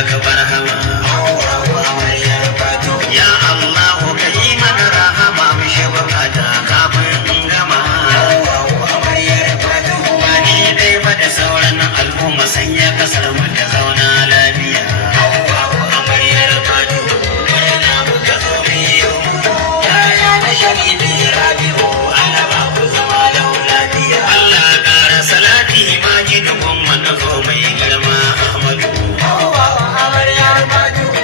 daga barhama. Ya Allah ka yi mana rahama mu shi bukata kafin in gama. Wani dai ba da sauran al'umma sanya kasar mu ta zauna lafiya. Allah ƙara salati majidu umman na zo mai girma Ahmadu.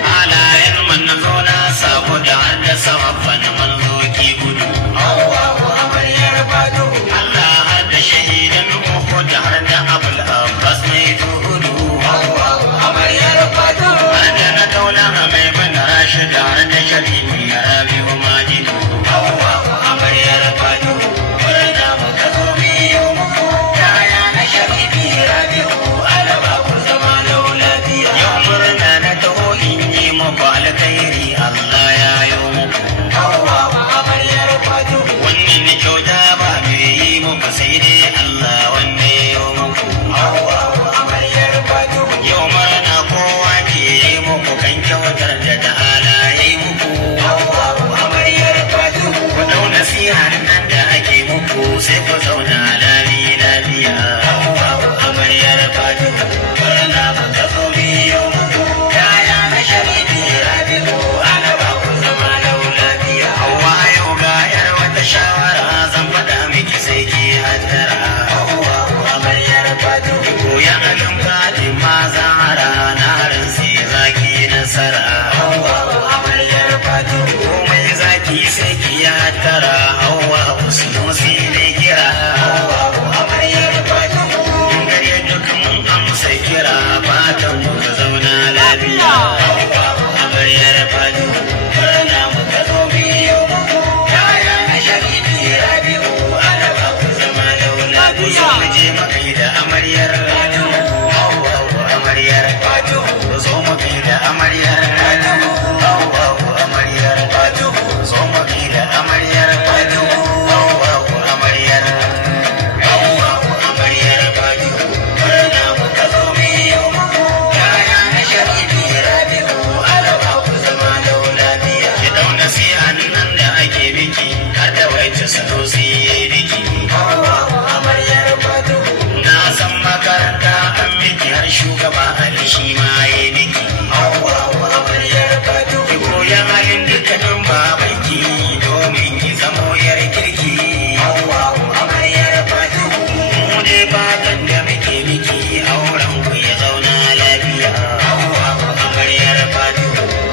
Halayen man na zo na sabo da haddasa wafan manzo ki gudu. Allah har da shahidan uku da har da abul abbas mai tuhudu. Har da na daula mai bana rashida har da sharifi ya rabi wa majidu. Yau murna na taho in yi muku alkhairi Allah ya yi muku. Wannan ni kyauta ba mai yi muku sai dai Allah wanda ya yi muku. Yau murna kowa ke yi muku kan kyautar da ta'ala ya yi muku. Ku dau nasihar nan da ake muku sai ku zauna lafiya. Amaryar Fatu, murna muka zo biyo muku. Kaya na sharifi Rabi'u, ana ba ku zama lafiya. Hauwa yau ga yar wata shawara zan faɗa miki sai ki hattara. Amaryar Fatu, koya halin Fatin ma zahara na harin sai zaki nasara. Amaryar Fatu, komai zaki sai ki hattara. Hauwa Sunusi ne kira. Amaryar Fatu, gare duk mun amsa kira fatan mu ka zauna lafiya. Amaryar Fatu, murna muka zo biyo muku. Kaya na sharifi Rabi'u, ana ba ku zama lafiya. Mu je makai da amaryar Fatu. Amaryar Fatu, zo makai da amaryar Fatu. Amaryar Fatu, zo makai da amaryar Fatu. Amaryar Fatu, murna muka zo biyo muku. Kaya na sharifi Rabi'u, ana ba ku zama lafiya. Ki dau nasihan nan da ake biki, har da wacce Sanusi ya yi biki. Amaryar Fatu, na san makaranta an miki har shugaba Ali shi ma ya yi biki. Amaryar Fatu, ki koya halin dukkanin babanki domin ki zamo yar kirki. Amaryar Fatu, mu dai fatan da muke miki auren ku ya zauna lafiya. Amaryar Fatu,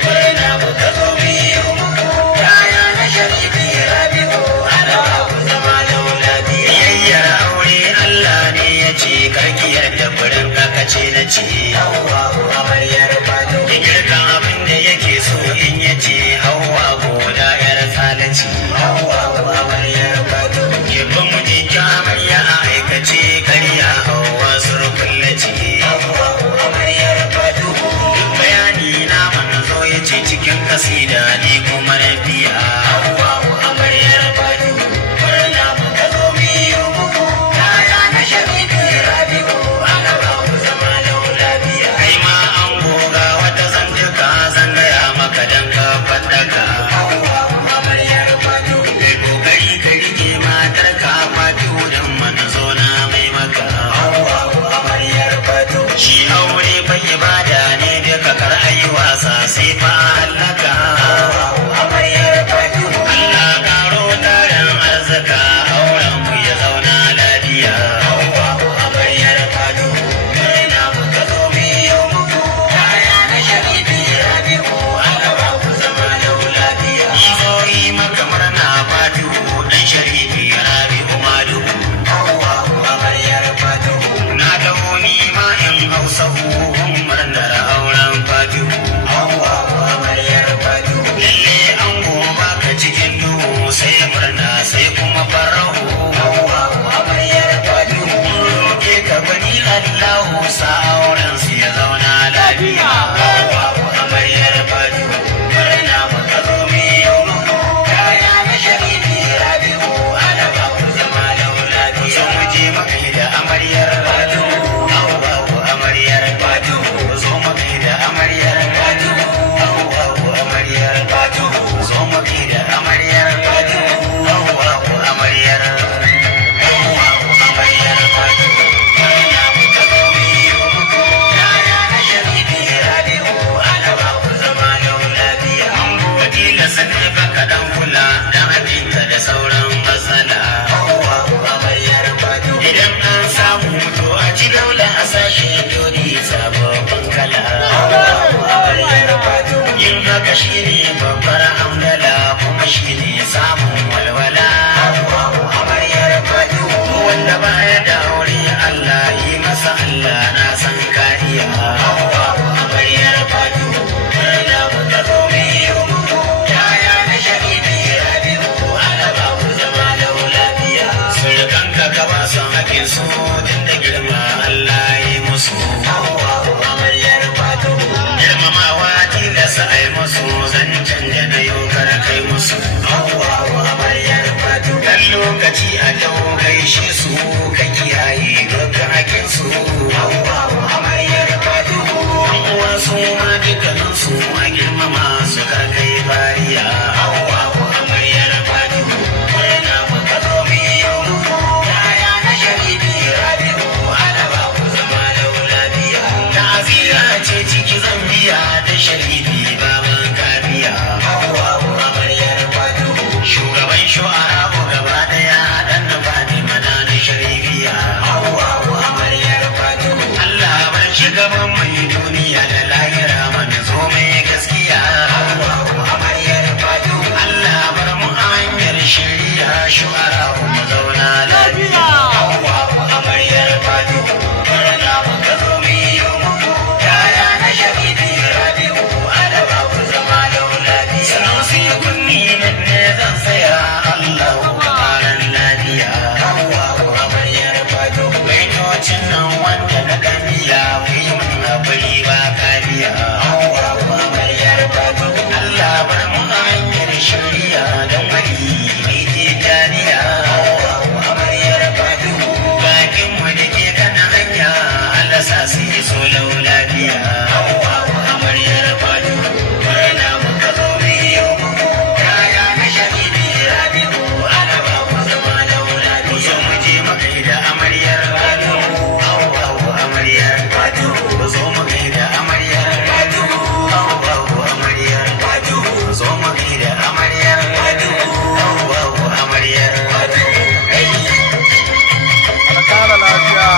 murna muka zo biyo muku. Kaya na sharifi Rabi'u, ana ba ku zama lafiya. Biyayyar aure Allah ne ya ce karki yarda furin kakace na ce. Amaryar Fatu, ki girkan abin da yake so in ya ce Hauwa goda yar tsalaci. Amaryar Fatu, ki bi mijinki amarya a aikace karya Hauwa surkullaci. Amaryar Fatu, duk bayani na manzo ya ce cikin kasida ne kuma na biya. Amaryar Fatu, murna muka zo biyo muku. Kaya na sharifi Rabi'u, ana ba ku zama lafiya. Kai ma an goga wata zantuka zan gaya maka dan ka faɗaka. Amaryar Fatu, kai kokari ka rike matar ka Fatu dan manzo na mai maka. Amaryar Fatu, shi aure fa ibada ne da kakar ayi wasa sai fa halaka. kala yin haka shi ne babbar hamdala kuma shi ne samun walwala wanda baya da aure Allah yi masa Allah na san ka iya amaryar fatu da muka zo miyo yaya na shahidi rabi'u ala ba ku zama da lafiya surukanka ka ba su hakin su tun da girma Allah yi musu amaryar fatu girmamawa tilasta ai musu zancen da na yau kar kai musu amaryar fatu dan lokaci a dau gaishe su ka kiyaye dukkan hakin su amaryar fatu uwa su ma dukkanin su a girmama su kar kai fariya amaryar fatu murna muka zo miyo yaya na shahidi rabi'u ala ba ku zama da lafiya ta'aziyya ce ciki zan biya da shahidi baban kafiya amaryar fatu shugaban shu'ara gaba daya dan na fadi mana da sharifiya amaryar fatu Allah bar shi gaban mai duniya da lahira mana zo mai gaskiya amaryar fatu Allah bar mu hanyar shari'a shu'ara mu zauna lafiya amaryar fatu murna muka zo miyo yaya na shahidi rabi'u ala ba ku zama da lafiya sanusi kunni nan ne zan tsaya Allah ƙaran lafiya amaryar fatu baitocin nan wanda na kamiya ku yi mun haƙuri ba kariya amaryar fatu Allah bar mu hanyar shari'a don wani mai tijaniya amaryar fatu bakin mu da ke kan hanya Allah sa su yi so lau lafiya amaryar fatu murna muka zo miyo yaya na shahidi rabi'u ala ba ku zama da lafiya ku zo mu je mu gaida amaryar fatu amaryar fatu ku zo mu gaida amaryar fatu amaryar fatu ku zo mu gaida amaryar fatu amaryar fatu Alƙara lafiya.